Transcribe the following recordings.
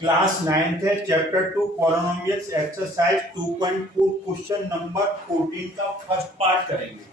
Class 9th है, chapter 2 polynomials, exercise 2.4, question number 14 का first part करेंगे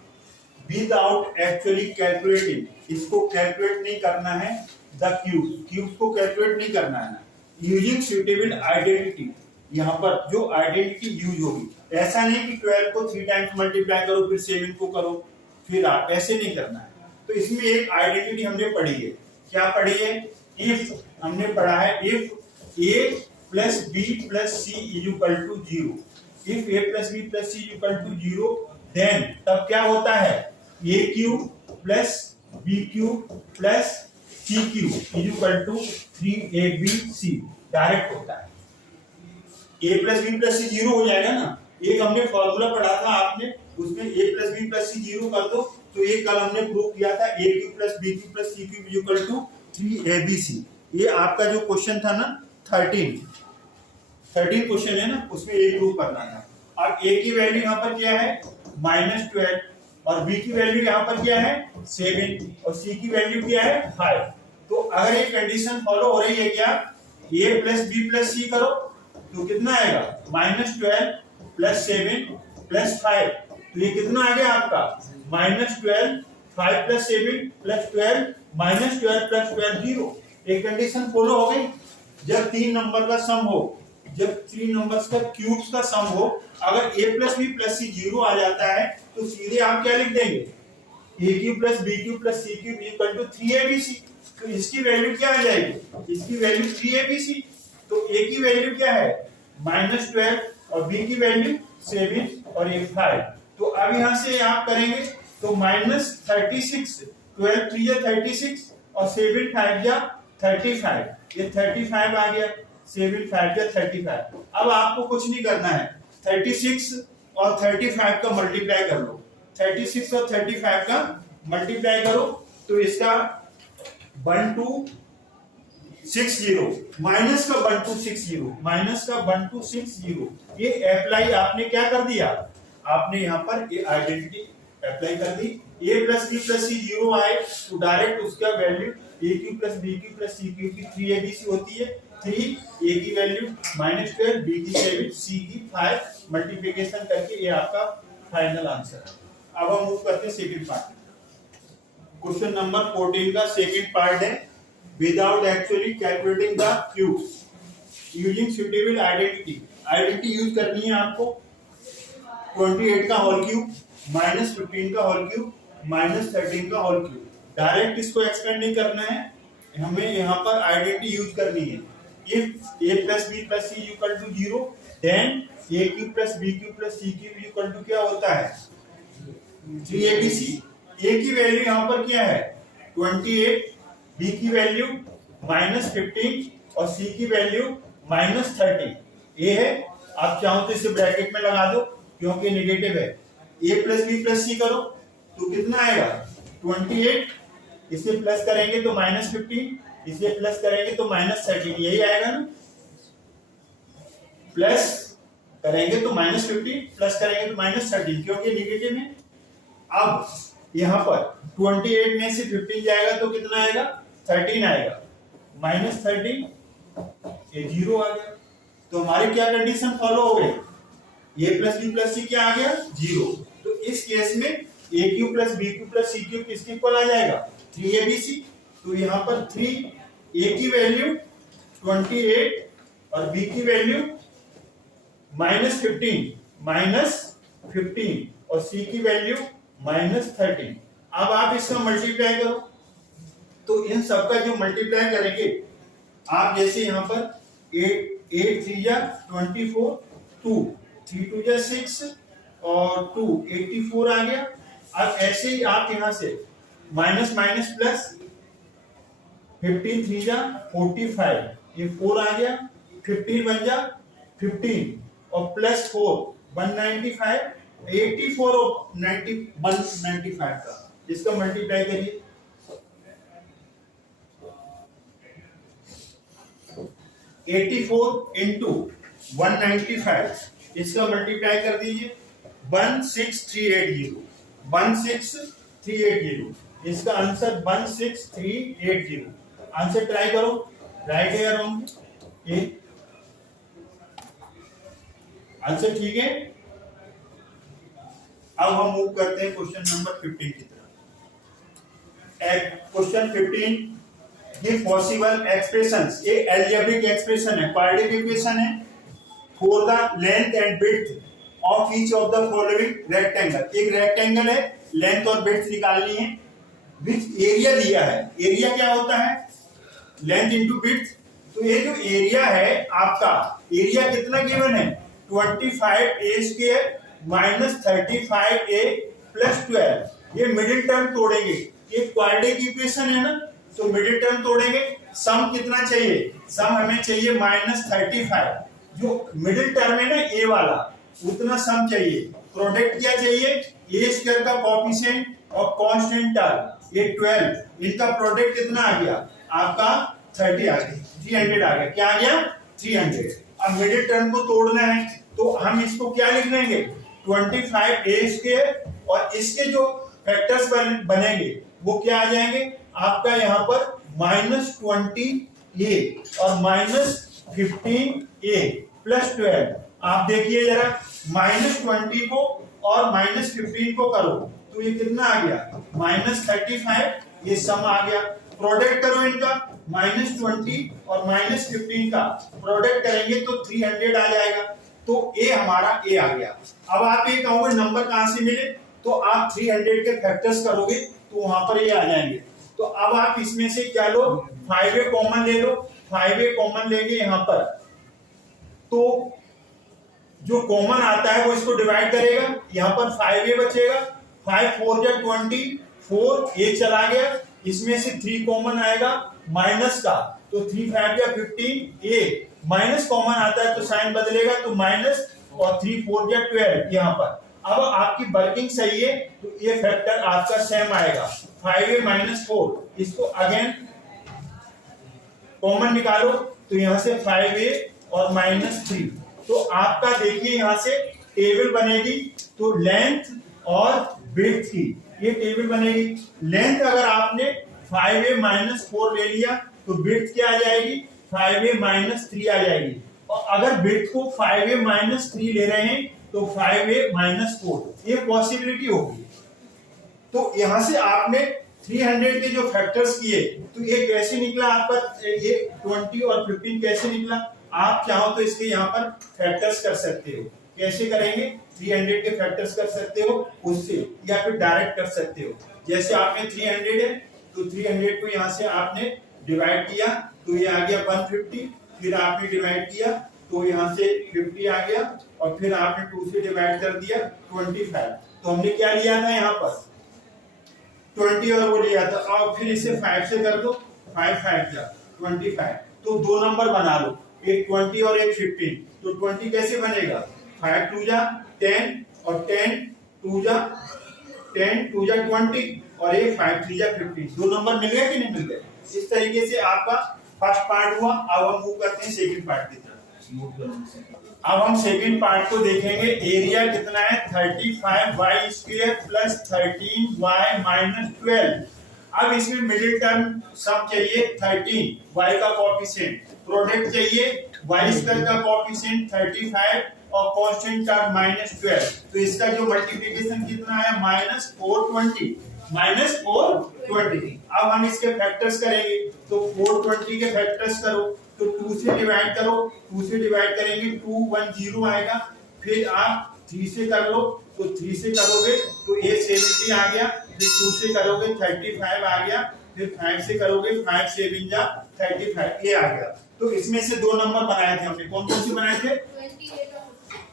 विदाउट एक्चुअली कैलकुलेटिंग। इसको कैलकुलेट नहीं करना है, द क्यूब को कैलकुलेट नहीं करना है ना, यूजिंग सुटेबल आइडेंटिटी। यहाँ पर जो आइडेंटिटी यूज होगी, ऐसा नहीं कि 12 को 3 टाइम्स मल्टीप्लाई करो फिर 7 को करो, फिर आप ऐसे नहीं करना है। तो इसमें एक आइडेंटिटी हमने पढ़ी है, क्या पढ़ी है? इफ हमने पढ़ा है if a plus B plus C is equal to 0। If a plus B plus C is equal to 0 then तब क्या होता है? a cube plus b cube plus c cube is equal to 3abc direct होता है। a plus B plus C 0 हो जाएगा ना। एक हमने फॉर्मूला पढ़ा था आपने, उसमें a plus B plus C 0 कर दो, तो एक कल हमने प्रूव किया था a cube plus b cube plus c cube is equal to 3abc। ये आपका जो क्वेश्चन था ना 13 क्वेश्चन है ना, उसमें एक प्रूव करना था। अब a की वैल्यू यहाँ पर क्या है? -12, और b की वैल्यू यहाँ पर क्या है? 7, और c की वैल्यू क्या है? 5। तो अगर ये कंडीशन फॉलो हो रही है क्या, a प्लस बी प्लस सी करो तो कितना आएगा? -12 प्लस 7 प्लस 5, तो ये कितना आ गया आपका? -12, 5 प्लस 7 प्लस 12, -12 प्लस 12 0। एक कंडीशन फॉलो हो गई। जब 3 नंबर का सम हो, जब 3 नंबर्स का क्यूब्स का सम हो, अगर a plus B plus C 0 आ जाता है तो सीधे आप क्या लिख देंगे? a cube plus B cube plus C cube equal to 3abc। तो इसकी वैल्यू क्या आ जाएगी? इसकी वैल्यू 3abc। तो a की वैल्यू क्या है? -12, और b की वैल्यू 7 और 5। तो अब यहां से आप करेंगे तो -36, 12 3 या 36 और 7 5 या 35, ये 35 आ गया, 7 5 या 35। अब आपको कुछ नहीं करना है, 36 और 35 का मल्टीप्लाई कर लो। 36 और 35 का मल्टीप्लाई करो तो इसका 1260 माइनस का 1260 माइनस का 1260, ये अप्लाई आपने क्या कर दिया? आपने यहाँ पर ये आइडेंटिटी अप्लाई कर दी। a plus B plus C 0 आए तो डायरेक्ट उसका value a cube plus B cube plus C cube की 3abc होती है। 3 a की वैल्यू -12, b की 7, c की 5, मल्टीप्लिकेशन करके ये आपका फाइनल आंसर है। अब हम मूव करते हैं सेकंड पार्ट। क्वेश्चन नंबर 14 का सेकंड पार्ट है without actually calculating the cubes using suitable identity. Identity use करनी है आपको। 28 का होल क्यूब, -15 का होल क्यूब, -13 का होल क्यूब। डायरेक्ट इसको एक्सपेंड नहीं करना है, हमें यहाँ पर आइडेंटिटी यूज करनी है। If a plus B plus C equal to 0 then a cube plus B cube plus C cube equal to क्या होता है? 3abc। a की वैल्यू यहाँ पर क्या है? 28, b की वैल्यू -15 और c की वैल्यू -30। ये है, आप चाहो तो इसे ब्रैकेट में लगा दो क्योंकि नेगेटिव है। a प्लस बी प्लस सी करो तो कितना आएगा? 28, इसे प्लस करेंगे तो -15, इसे प्लस करेंगे तो -13, यही आएगा ना। प्लस करेंगे तो -15, प्लस करेंगे तो -13, क्योंकि नेगेटिव है। अब यहाँ पर 28 में से 15 जाएगा तो कितना आएगा? 13 आएगा, -13, ये 0 आ गया। तो हमारी क्या कंडीशन फॉलो हो गई? a plus B plus C क्या आ गया? 0। तो इस केस में a cube plus B cube plus C cube किसके इक्वल आ जाएगा? 3abc। तो यहाँ पर 3, a की वैल्यू 28 और b की वैल्यू -15 और c की वैल्यू -13। अब आप इसका मल्टीप्लाई करो तो इन सबका जो मल्टीप्लाई करेंगे आप, जैसे यहाँ पर 8 3 या 24, 2 3 2 या 6 और 2 84 आ गया। अब ऐसे ही आप यहाँ से माइनस माइनस प्लस 15 3 जा 45, ये 4 आ गया, 15 बन जा 15 और प्लस 4 195, 84 और 195 का इसका मल्टीप्लाई करिए। 84 इंटू 195 इसका मल्टीप्लाई कर दीजिए 16380, 16380, इसका आंसर 16380। आंसर ट्राई करो, राइट है या रॉन्ग? ए। आंसर ठीक है। अब हम मूव करते हैं क्वेश्चन नंबर 15 की तरफ। Question 15, give possible expressions. ये अलजेब्रिक एक्सप्रेशन है, क्वाड्रेटिक इक्वेशन है for the length and width of each of the following rectangle. एक रेक्टेंगल है, लेंथ और विड्थ निकालनी है, विच एरिया दिया है। एरिया क्या होता है? Length into width. तो ये जो एरिया है आपका, एरिया कितना गिवन है? 25a² minus 35a plus 12। ये मिडिल टर्म तोड़ेंगे, ये क्वाड्रेटिक इक्वेशन है ना, तो मिडिल टर्म तोड़ेंगे। सम कितना चाहिए? सम हमें चाहिए -35। जो मिडिल टर्म है ना ए वाला, उतना सम चाहिए। प्रोडक्ट क्या चाहिए? a² का कोएफिशिएंट और कांस्टेंट टर्म, ये 12, इनका प्रोडक्ट कितना आ गया आपका? 30 आ गया, 300 आ गया। क्या आ गया? 300। अब मिडिल टर्म को तोड़ना है, तो हम इसको क्या लिख लेंगे? 25a² और इसके जो फैक्टर्स बनेंगे वो क्या आ जाएंगे आपका? यहाँ पर -20a और -15a प्लस 12। आप देखिए जरा, -20 को और -15 को करो तो ये कितना आ गया? -35। ये सम आ गया। प्रोडक्ट करो इनका, -20 और -15 का प्रोडक्ट करेंगे तो 300 आ जाएगा। तो ए हमारा ए आ गया। अब आप ये कहोगे नंबर कहां से मिले? तो आप 300 के फैक्टर्स करोगे तो वहां पर ये आ जाएंगे। तो अब आप इसमें से क्या लो? 5a कॉमन ले लो। 5a कॉमन लेंगे यहाँ पर, तो जो कॉमन आता है वो इसको डिवाइड करेगा। यहाँ पर 5a बचेगा। 5 4 जा 20, 4a चला गया, इसमें से 3 कॉमन आएगा माइनस का, तो 3 5 जा 15a माइनस कॉमन आता है तो साइन बदलेगा, तो माइनस, और 3 4 जा 12 यहाँ पर। अब आपकी वर्किंग सही है तो ये फैक्टर आपका सेम आएगा। 5a -4, इसको अगेन कॉमन निकालो तो यहाँ से 5a और -3। तो आपका देखिए यहाँ से टेबल बनेगी, तो लेंथ और विड्थ की ये टेबल बनेगी। लेंथ अगर आपने 5a -4 ले लिया तो विड्थ क्या आ जाएगी? 5a -3 आ जाएगी। और अगर विड्थ को 5a -3 ले रहे हैं तो 5a -4, ये पॉसिबिलिटी होगी। तो यहां से आपने 300 के जो फैक्टर्स किए तो ये कैसे निकला आपका? ये 20 और 15 कैसे निकला? आप चाहो तो इसके यहाँ पर फैक्टर्स कर सकते हो। कैसे करेंगे? 300 के फैक्टर्स कर सकते हो उससे, या फिर डायरेक्ट कर सकते हो। जैसे आपने 300 है तो 300 को यहाँ से आपने डिवाइड किया तो ये आ गया 150, फिर आपने डिवाइड किया तो यहाँ से 50 आ गया, और फिर आपने 2 से डिवाइड कर दिया 25। तो हमने क्या लिया था यहाँ पर? 20 और वो लिया था। और फिर इसे 5 से कर दो, 5 5 जा 25। तो 2 नंबर बना लो, एक 20 और एक 15। तो 20 कैसे बनेगा? 5 2 जा 10 और 10 2 जा 20 और ये 5 3 जा 15। 2 नंबर मिल गया कि नहीं मिल गया? इस तरीके से आपका फर्स्ट पार्ट हुआ। अब हम मूव करते हैं सेकंड पार्ट की तरफ। अब हम सेकंड पार्ट को देखेंगे। एरिया कितना है? 35y² plus 13y -12। अब इसमें मिडिल टर्म सम चाहिए 13, y का कोएफिशिएंट, प्रोडक्ट चाहिए y² का कोएफिशिएंट 35 और कांस्टेंट टर्म -12। तो इसका जो मल्टीप्लिकेशन कितना है? -420। अब हम इसके फैक्टर्स करेंगे, तो 420 के फैक्टर्स करो तो 2 से डिवाइड करो, 2 से डिवाइड करेंगे 210 आएगा। फिर आप 3 से कर लो, तो 3 से करोगे तो ये 70 आ गया, फिर 2 से करोगे 35 आ गया, फिर 5 से करोगे 5 7 जा 35, ये आ गया। तो इसमें से 2 नंबर बनाए थे हमने। कौन कौन से बनाए थे?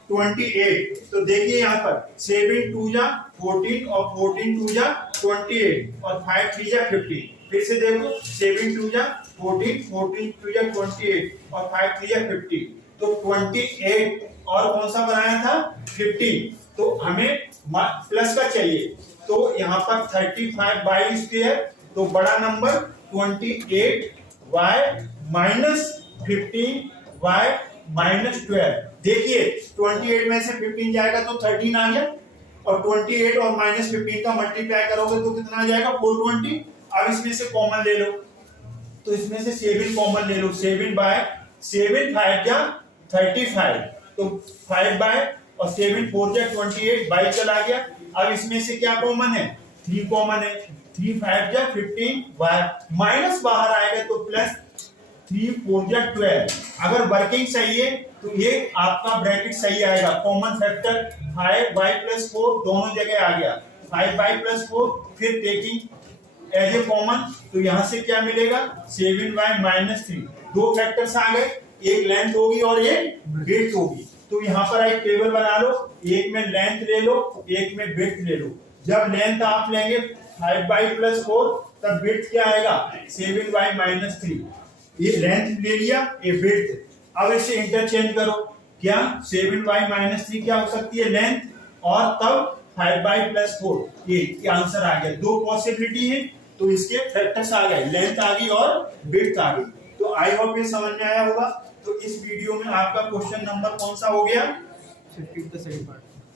28। तो देखिए यहाँ पर 7 2 जा 14 और 14 2 जा 28 और 5 3 जा 15। फिर से देखो 7 2 जा 14 14 2 जा 28 और 5 3 जा 50। तो 28 और कौन सा बनाया था? 15। तो हमें प्लस का चाहिए, तो यहाँ पर 35y², तो बड़ा नंबर 28y -15y -12। देखिए 28 में से 15 जाएगा तो 13 आ गया, और 28 और -15 का मल्टीप्लाई करोगे तो कितना आ जाएगा? 420। अब इसमें से कॉमन ले लो, तो इसमें से 7 कॉमन ले लो। 7 बाय 7 5 जा 35, तो 5 बाय और 7 4 जा 28 बाई चला गया। अब इसमें से क्या कॉमन है, 3 कॉमन है, 3 5 जा 15 बाय माइनस बाहर आएगा तो प्लस 3 4 जा 12। अगर वर्किंग सही है तो ये आपका ब्रैकेट सही आएगा। कॉमन फैक्टर 5y प्लस 4 दोनों जगह आ गया, 5y प्लस 4, फिर टेकिंग एज ए कॉमन तो यहां से क्या मिलेगा 7y माइनस 3। दो फैक्टर्स आ गए, एक लेंथ होगी और एक विड्थ होगी। तो यहाँ पर एक टेबल बना लो, एक में लेंथ ले लो, एक में विड्थ ले लो। जब लेंथ आप लेंगे 5y प्लस 4 तब विड्थ क्या आएगा 7y माइनस 3। ये लेंथ ले लिया, ये विड्थ। अब इसे इंटरचेंज करो, क्या 7y माइनस 3 क्या हो सकती है लेंथ, और तब 5y प्लस 4, ये आंसर आ गया। दो पॉसिबिलिटी है तो इसके फैक्टर्स आ गए, लेंथ आ गई और विड्थ आ गई। तो आई होप ये समझ में आया होगा। तो इस वीडियो में आपका क्वेश्चन नंबर कौन सा हो गया 14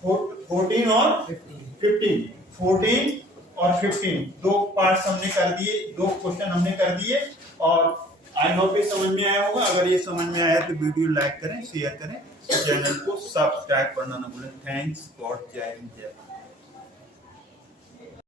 और 15, 14 और 15 दो पार्ट्स हमने कर दिए, दो क्वेश्चन हमने कर दिए। और आई होप ये समझ में आया होगा। अगर ये समझ में आया तो वीडियो लाइक करें, शेयर करें, चैनल को सब्सक्राइब करना ना भूलें। थैंक्स गॉड, जय हिंद, जय भारत।